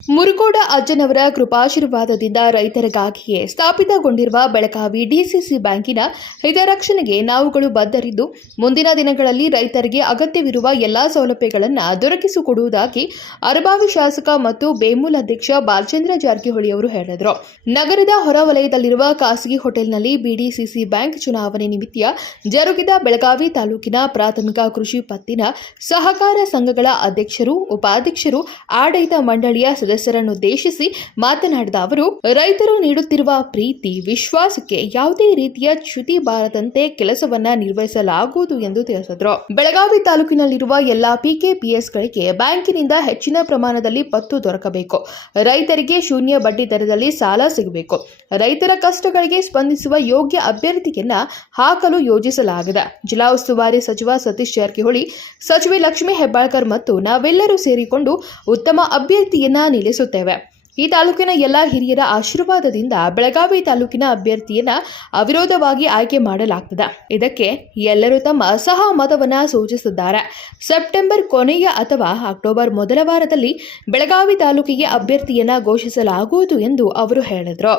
Murgod ಅಜ್ಜನವರ ಕೃಪಾಶೀರ್ವಾದದಿಂದ ರೈತರಿಗಾಗಿಯೇ ಸ್ಥಾಪಿತಗೊಂಡಿರುವ Belagavi DCC ಬ್ಯಾಂಕಿನ ಹಿತರಕ್ಷಣೆಗೆ ನಾವುಗಳು ಬದ್ಧರಿದ್ದು ಮುಂದಿನ ದಿನಗಳಲ್ಲಿ ರೈತರಿಗೆ ಅಗತ್ಯವಿರುವ ಎಲ್ಲಾ ಸೌಲಭ್ಯಗಳನ್ನು ದೊರಕಿಸಿಕೊಡುವುದಾಗಿ ಅರಬಾವಿ ಶಾಸಕ ಮತ್ತು ಬೇಮೂಲ್ ಅಧ್ಯಕ್ಷ ಬಾಲಚಂದ್ರ ಜಾರಕಿಹೊಳಿ ಅವರು ಹೇಳಿದರು. ನಗರದ ಹೊರವಲಯದಲ್ಲಿರುವ ಖಾಸಗಿ ಹೋಟೆಲ್ನಲ್ಲಿ ಬಿಡಿಸಿಸಿ ಬ್ಯಾಂಕ್ ಚುನಾವಣೆ ನಿಮಿತ್ತ ಜರುಗಿದ ಬೆಳಗಾವಿ ತಾಲೂಕಿನ ಪ್ರಾಥಮಿಕ ಕೃಷಿ ಪತ್ತಿನ ಸಹಕಾರ ಸಂಘಗಳ ಅಧ್ಯಕ್ಷರು, ಉಪಾಧ್ಯಕ್ಷರು, ಆಡಳಿತ ಮಂಡಳಿಯ ಸದಸ್ಯರನ್ನುದ್ದೇಶಿಸಿ ಮಾತನಾಡಿದ ಅವರು, ರೈತರು ನೀಡುತ್ತಿರುವ ಪ್ರೀತಿ, ವಿಶ್ವಾಸಕ್ಕೆ ಯಾವುದೇ ರೀತಿಯ ಚ್ಯುತಿ ಬಾರದಂತೆ ಕೆಲಸವನ್ನ ನಿರ್ವಹಿಸಲಾಗುವುದು ಎಂದು ತಿಳಿಸಿದರು. ಬೆಳಗಾವಿ ತಾಲೂಕಿನಲ್ಲಿರುವ ಎಲ್ಲಾ ಪಿಕೆಪಿಎಸ್ಗಳಿಗೆ ಬ್ಯಾಂಕಿನಿಂದ ಹೆಚ್ಚಿನ ಪ್ರಮಾಣದಲ್ಲಿ ಪತ್ತು ದೊರಕಬೇಕು. ರೈತರಿಗೆ ಶೂನ್ಯ ಬಡ್ಡಿ ದರದಲ್ಲಿ ಸಾಲ ಸಿಗಬೇಕು. ರೈತರ ಕಷ್ಟಗಳಿಗೆ ಸ್ಪಂದಿಸುವ ಯೋಗ್ಯ ಅಭ್ಯರ್ಥಿಯನ್ನ ಹಾಕಲು ಯೋಜಿಸಲಾಗಿದೆ. ಜಿಲ್ಲಾ ಉಸ್ತುವಾರಿ ಸಚಿವ ಸತೀಶ್ ಜಾರಕಿಹೊಳಿ, ಸಚಿವೆ ಲಕ್ಷ್ಮೀ ಹೆಬ್ಬಾಳ್ಕರ್ ಮತ್ತು ನಾವೆಲ್ಲರೂ ಸೇರಿಕೊಂಡು ಉತ್ತಮ ಅಭ್ಯರ್ಥಿಯನ್ನ ನಿಲ್ಲಿಸುತ್ತೇವೆ. ಈ ತಾಲೂಕಿನ ಎಲ್ಲ ಹಿರಿಯರ ಆಶೀರ್ವಾದದಿಂದ ಬೆಳಗಾವಿ ತಾಲೂಕಿನ ಅಭ್ಯರ್ಥಿಯನ್ನ ಅವಿರೋಧವಾಗಿ ಆಯ್ಕೆ ಮಾಡಲಾಗುತ್ತದೆ. ಇದಕ್ಕೆ ಎಲ್ಲರೂ ತಮ್ಮ ಸಹಮತವನ್ನ ಸೂಚಿಸಿದ್ದಾರೆ. ಸೆಪ್ಟೆಂಬರ್ ಕೊನೆಯ ಅಥವಾ ಅಕ್ಟೋಬರ್ ಮೊದಲ ವಾರದಲ್ಲಿ ಬೆಳಗಾವಿ ತಾಲೂಕಿಗೆ ಅಭ್ಯರ್ಥಿಯನ್ನ ಘೋಷಿಸಲಾಗುವುದು ಎಂದು ಅವರು ಹೇಳಿದರು.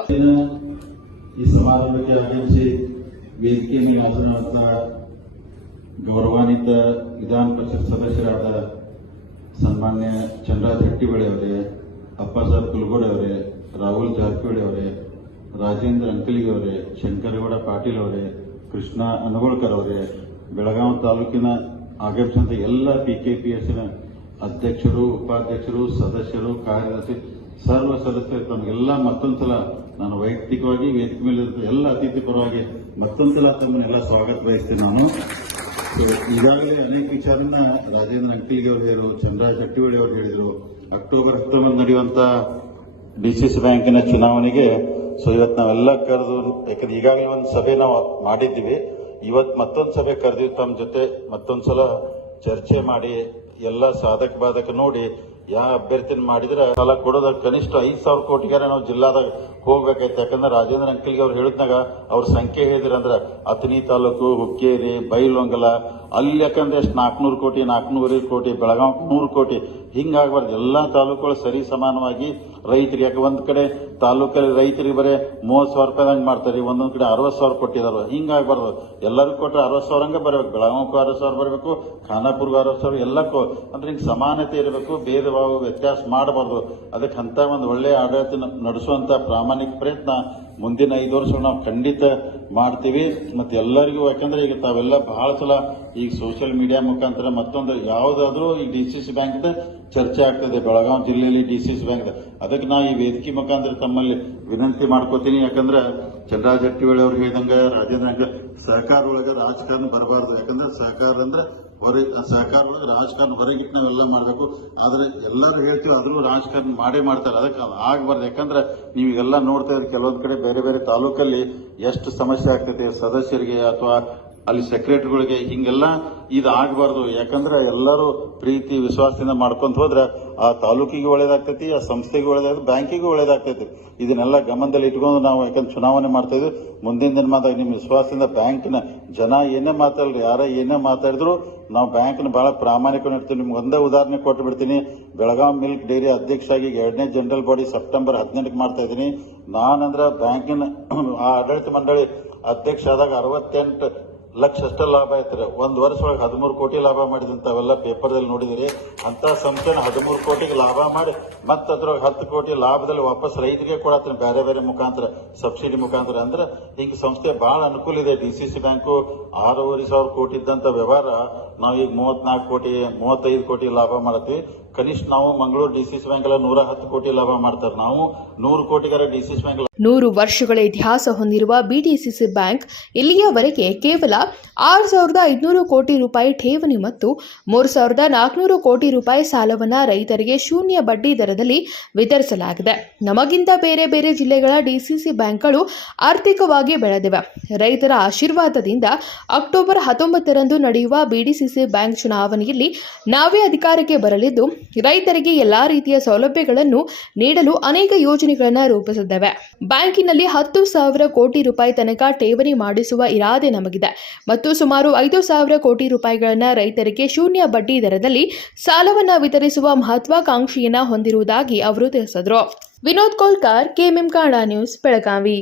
ಗೌರವಾನ್ವಿತ ವಿಧಾನ ಪರಿಷತ್ ಸದಸ್ಯರಾದ ಸನ್ಮಾನ್ಯ ಚಂದ್ರರಾಜ್ ಹಟ್ಟಿಬಳಿ ಅವರೇ, ಅಪ್ಪಾಸಾಹೇಬ್ ಕುಲಗೋಡೆ ಅವರೇ, ರಾಹುಲ್ ಜಾರಕಿಹೊಳಿ ಅವರೇ, ರಾಜೇಂದ್ರ ಅಂಕಲಿಗೆ ಅವರೇ, ಶಂಕರಗೌಡ ಪಾಟೀಲ್ ಅವರೇ, ಕೃಷ್ಣ ಅನಗೋಳ್ಕರ್ ಅವರೇ, ಬೆಳಗಾವಿ ತಾಲೂಕಿನ ಆಗಮಿಸಿದ ಎಲ್ಲ ಪಿಕೆಪಿಎಸ್ನ ಅಧ್ಯಕ್ಷರು, ಉಪಾಧ್ಯಕ್ಷರು, ಸದಸ್ಯರು, ಕಾರ್ಯದರ್ಶಿ, ಸರ್ವ ಸದಸ್ಯರು ತಮಗೆಲ್ಲ ಮತ್ತೊಂದ್ಸಲ ನಾನು ವೈಯಕ್ತಿಕವಾಗಿ ವೇದಿಕೆ ಮೇಲೆ ಎಲ್ಲ ಅತಿಥಿ ಪರವಾಗಿ ಮತ್ತೊಂದ್ಸಲ ತಮ್ಮನ್ನೆಲ್ಲ ಸ್ವಾಗತ ಬಯಸ್ತೇನೆ. ನಾನು ಈಗಾಗಲೇ ಅನೇಕ ವಿಚಾರನ ರಾಜೇಂದ್ರ ಅಂಕಲಿಗೆ ಅವರು ಹೇಳಿದರು, ಚಂದ್ರರಾಜ್ ಹಟ್ಟಿಬಳಿ ಅವರು ಹೇಳಿದರು. ಅಕ್ಟೋಬರ್ 19 ನಡೆಯುವಂತ ಡಿಸಿಸಿ ಬ್ಯಾಂಕಿನ ಚುನಾವಣೆಗೆ ಇವತ್ತು ನಾವೆಲ್ಲ ಕರೆದು, ಯಾಕಂದ್ರೆ ಈಗಾಗಲೇ ಒಂದು ಸಭೆ ನಾವು ಮಾಡಿದ್ದೀವಿ, ಇವತ್ತು ಮತ್ತೊಂದು ಸಭೆ ಕರೆದಿವಿ. ತಮ್ಮ ಜೊತೆ ಮತ್ತೊಂದ್ಸಲ ಚರ್ಚೆ ಮಾಡಿ ಎಲ್ಲ ಸಾಧಕ ಬಾಧಕ ನೋಡಿ ಯಾವ ಅಭ್ಯರ್ಥಿನ ಮಾಡಿದ್ರೆ ಸಾಲ ಕೊಡೋದ ಕನಿಷ್ಠ 5,000 ಕೋಟಿಗಾರ ನಾವು ಜಿಲ್ಲಾದಾಗ ಹೋಗ್ಬೇಕಾಯ್ತು. ಯಾಕಂದ್ರೆ ರಾಜೇಂದ್ರ ಅಂಕಲಿಗೆ ಅವ್ರು ಹೇಳಿದ್ನಾಗ ಅವ್ರ ಸಂಖ್ಯೆ ಹೇಳಿದ್ರಂದ್ರ ಅಥಣಿ ತಾಲೂಕು, ಹುಕ್ಕೇರಿ, ಬೈಲೊಂಗಲ ಅಲ್ಲಿ ಯಾಕಂದ್ರೆ ಎಷ್ಟು 400 ಕೋಟಿ, 450 ಕೋಟಿ, ಬೆಳಗಾವಿ 100 ಕೋಟಿ ಹಿಂಗಾಗಬಾರ್ದು. ಎಲ್ಲಾ ತಾಲೂಕುಗಳು ಸರಿ ಸಮಾನವಾಗಿ ರೈತರಿಗೆ, ಯಾಕೆ ಒಂದ್ ಕಡೆ ತಾಲೂಕಲ್ಲಿ ರೈತರಿಗೆ ಬರೀ 30,000 ರೂಪಾಯಿದಂಗೆ ಮಾಡ್ತಾರೆ, ಒಂದೊಂದ್ ಕಡೆ 60,000 ಕೊಟ್ಟಿದಾರ. ಹಿಂಗಾಗಬಾರ್ದು. ಎಲ್ಲರಿಗೂ ಕೊಟ್ಟರೆ 60,000 ಹಂಗೆ ಬರಬೇಕು. ಬೆಳಗಾವಿಗೂ 60,000 ಬರಬೇಕು, ಖಾನಾಪುರ್ಗೂ 60,000, ಎಲ್ಲಕ್ಕೂ ಅಂದ್ರೆ ಹಿಂಗೆ ಸಮಾನತೆ ಇರಬೇಕು, ಭೇದ ಭಾವ ವ್ಯತ್ಯಾಸ ಮಾಡಬಾರ್ದು. ಅದಕ್ಕೆ ಅಂತ ಒಂದು ಒಳ್ಳೆಯ ಆಡಳಿತ ನಡೆಸುವಂತ ಪ್ರಾಮಾಣಿಕ ಪ್ರಯತ್ನ ಮುಂದಿನ 5 ವರ್ಷ ನಾವು ಖಂಡಿತ ಮಾಡ್ತೀವಿ. ಮತ್ತೆ ಎಲ್ಲರಿಗೂ, ಯಾಕಂದ್ರೆ ಈಗ ತಾವೆಲ್ಲ ಬಹಳ ಸಲ ಈಗ ಸೋಷಿಯಲ್ ಮೀಡಿಯಾ ಮುಖಾಂತರ ಮತ್ತೊಂದು ಯಾವುದಾದ್ರೂ ಈ ಡಿಸಿಸಿ ಬ್ಯಾಂಕ್ ಚರ್ಚೆ ಆಗ್ತದೆ ಬೆಳಗಾವಿ ಜಿಲ್ಲೆಯಲ್ಲಿ ಡಿಸಿಸಿ ಬ್ಯಾಂಕ್. ಅದಕ್ಕೆ ನಾ ಈ ವೇದಿಕೆ ಮುಖಾಂತರ ತಮ್ಮಲ್ಲಿ ವಿನಂತಿ ಮಾಡ್ಕೋತೀನಿ. ಯಾಕಂದ್ರೆ ಚಂದ್ರರಾಜ್ ಹಟ್ಟಿಬಳಿ ಅವ್ರು ಹೇಳಿದಂಗ ರಾಜೇಂದ್ರ ಸಹಕಾರ ಒಳಗೆ ರಾಜಕಾರಣ ಬರಬಾರ್ದು. ಯಾಕಂದ್ರೆ ಸಹಕಾರ ಅಂದ್ರೆ ಸಹಕಾರ ಒಳಗೆ ರಾಜಕಾರಣ ಹೊರಗಿಟ್ಟು ನಾವೆಲ್ಲ ಮಾಡಬೇಕು. ಆದ್ರೆ ಎಲ್ಲರೂ ಹೇಳ್ತೀವಿ, ಆದ್ರೂ ರಾಜಕಾರಣ ಮಾಡೇ ಮಾಡ್ತಾರೆ. ಅದಕ್ಕೆ ಆಗ್ಬಾರ್ದು. ಯಾಕಂದ್ರೆ ನೀವೆಲ್ಲ ನೋಡ್ತಾ ಇದ್ರೆ ಕೆಲವೊಂದ್ ಕಡೆ ಬೇರೆ ಬೇರೆ ತಾಲೂಕಲ್ಲಿ ಎಷ್ಟು ಸಮಸ್ಯೆ ಆಗ್ತೈತೆ ಸದಸ್ಯರಿಗೆ ಅಥವಾ ಅಲ್ಲಿ ಸೆಕ್ರೆಟರಿಗಳಿಗೆ, ಹಿಂಗೆಲ್ಲ ಇದು ಆಗಬಾರ್ದು. ಯಾಕಂದ್ರೆ ಎಲ್ಲರೂ ಪ್ರೀತಿ ವಿಶ್ವಾಸದಿಂದ ಮಾಡ್ಕೊಂತ ಹೋದ್ರೆ ಆ ತಾಲೂಕಿಗೆ ಒಳ್ಳೇದಾಗ್ತೈತಿ, ಆ ಸಂಸ್ಥೆಗೆ ಒಳ್ಳೇದಾಗ್ತೈತಿ, ಬ್ಯಾಂಕಿಗೂ ಒಳ್ಳೇದಾಗ್ತೈತಿ. ಇದನ್ನೆಲ್ಲ ಗಮನದಲ್ಲಿ ಇಟ್ಕೊಂಡು ನಾವು ಯಾಕಂದ್ರೆ ಚುನಾವಣೆ ಮಾಡ್ತಾ ಇದ್ವಿ, ಮುಂದಿನ ದಿನಮಾನದಾಗ ನಿಮ್ಮ ವಿಶ್ವಾಸದಿಂದ ಬ್ಯಾಂಕಿನ ಜನ ಏನೇ ಮಾತಾಡ್ರಿ, ಯಾರ ಏನೇ ಮಾತಾಡಿದ್ರು ನಾವು ಬ್ಯಾಂಕ್ನ ಬಹಳ ಪ್ರಾಮಾಣಿಕ ಇರ್ತೀವಿ. ನಿಮ್ಗೆ ಒಂದೇ ಉದಾಹರಣೆ ಕೊಟ್ಟು ಬಿಡ್ತೀನಿ. ಬೆಳಗಾವಿ ಮಿಲ್ಕ್ ಡೈರಿ ಅಧ್ಯಕ್ಷರಾಗಿ 2ನೇ ಜನರಲ್ ಬಾಡಿ ಸೆಪ್ಟೆಂಬರ್ 18ಕ್ಕೆ ಮಾಡ್ತಾ ಇದ್ದೀನಿ. ನಾನಂದ್ರ ಬ್ಯಾಂಕಿನ ಆಡಳಿತ ಮಂಡಳಿ ಅಧ್ಯಕ್ಷ ಆದಾಗ 68 ಲಕ್ಷ ಅಷ್ಟೇ ಲಾಭ ಆಯ್ತಾರೆ. ಒಂದ್ ವರ್ಷ ಒಳಗೆ 13 ಕೋಟಿ ಲಾಭ ಮಾಡಿದಂತಾವೆಲ್ಲ ಪೇಪರ್ದಲ್ಲಿ ನೋಡಿದಿರಿ. ಅಂತ ಸಂಸ್ಥೆನ 13 ಕೋಟಿಗೆ ಲಾಭ ಮಾಡಿ ಮತ್ತೆ ಅದ್ರೊಳಗೆ 10 ಕೋಟಿ ಲಾಭದಲ್ಲಿ ವಾಪಸ್ ರೈತರಿಗೆ ಕೊಡತ್ತೀನಿ ಬೇರೆ ಬೇರೆ ಮುಖಾಂತರ, ಸಬ್ಸಿಡಿ ಮುಖಾಂತರ. ಅಂದ್ರೆ ಹಿಂಗ ಸಂಸ್ಥೆ ಬಹಳ ಅನುಕೂಲ ಇದೆ. ಡಿಸಿಸಿ ಬ್ಯಾಂಕು 6,500 ಕೋಟಿ ಇದ್ದಂತ ವ್ಯವಹಾರ ನಾವು ಈಗ 34 ಕೋಟಿ 35 ಕೋಟಿ ಲಾಭ ಮಾಡತ್ತೀವಿ. ಕನಿಷ್ಠ ನಾವು ಮಂಗಳೂರು ಡಿಸಿಸಿ ಬ್ಯಾಂಕ್ ಎಲ್ಲ 110 ಕೋಟಿ ಲಾಭ ಮಾಡ್ತಾರೆ. ನಾವು 100 ಕೋಟಿಗಾರ ಡಿಸಿಸಿ ಬ್ಯಾಂಕ್ 100 ವರ್ಷಗಳ ಇತಿಹಾಸ ಹೊಂದಿರುವ ಬಿಡಿಸಿಸಿ ಬ್ಯಾಂಕ್ ಇಲ್ಲಿಯವರೆಗೆ ಕೇವಲ 6,500 ಕೋಟಿ ರೂಪಾಯಿ ಠೇವಣಿ ಮತ್ತು 3,400 ಕೋಟಿ ರೂಪಾಯಿ ಸಾಲವನ್ನ ರೈತರಿಗೆ ಶೂನ್ಯ ಬಡ್ಡಿ ದರದಲ್ಲಿ ವಿತರಿಸಲಾಗಿದೆ. ನಮಗಿಂತ ಬೇರೆ ಬೇರೆ ಜಿಲ್ಲೆಗಳ ಡಿಸಿಸಿ ಬ್ಯಾಂಕ್ಗಳು ಆರ್ಥಿಕವಾಗಿ ಬೆಳೆದಿವೆ. ರೈತರ ಆಶೀರ್ವಾದದಿಂದ ಅಕ್ಟೋಬರ್ 19ರಂದು ನಡೆಯುವ ಬಿಡಿಸಿಸಿ ಬ್ಯಾಂಕ್ ಚುನಾವಣೆಯಲ್ಲಿ ನಾವೇ ಅಧಿಕಾರಕ್ಕೆ ಬರಲಿದ್ದು ರೈತರಿಗೆ ಎಲ್ಲಾ ರೀತಿಯ ಸೌಲಭ್ಯಗಳನ್ನು ನೀಡಲು ಅನೇಕ ಯೋಜನೆಗಳನ್ನು ರೂಪಿಸಿದ್ದೇವೆ. ಬ್ಯಾಂಕಿನಲ್ಲಿ 10,000 ಕೋಟಿ ರೂಪಾಯಿ ತನಕ ಠೇವಣಿ ಮಾಡಿಸುವ ಇರಾದೆ ನಮಗಿದೆ ಮತ್ತು ಸುಮಾರು 5,000 ಕೋಟಿ ರೂಪಾಯಿಗಳನ್ನು ರೈತರಿಗೆ ಶೂನ್ಯ ಬಡ್ಡಿ ದರದಲ್ಲಿ ಸಾಲವನ್ನು ವಿತರಿಸುವ ಮಹತ್ವಾಕಾಂಕ್ಷೆಯನ್ನು ಹೊಂದಿರುವುದಾಗಿ ಅವರು ತಿಳಿಸಿದರು. Vinod Kolkar, KMM Kannada news, Belagavi.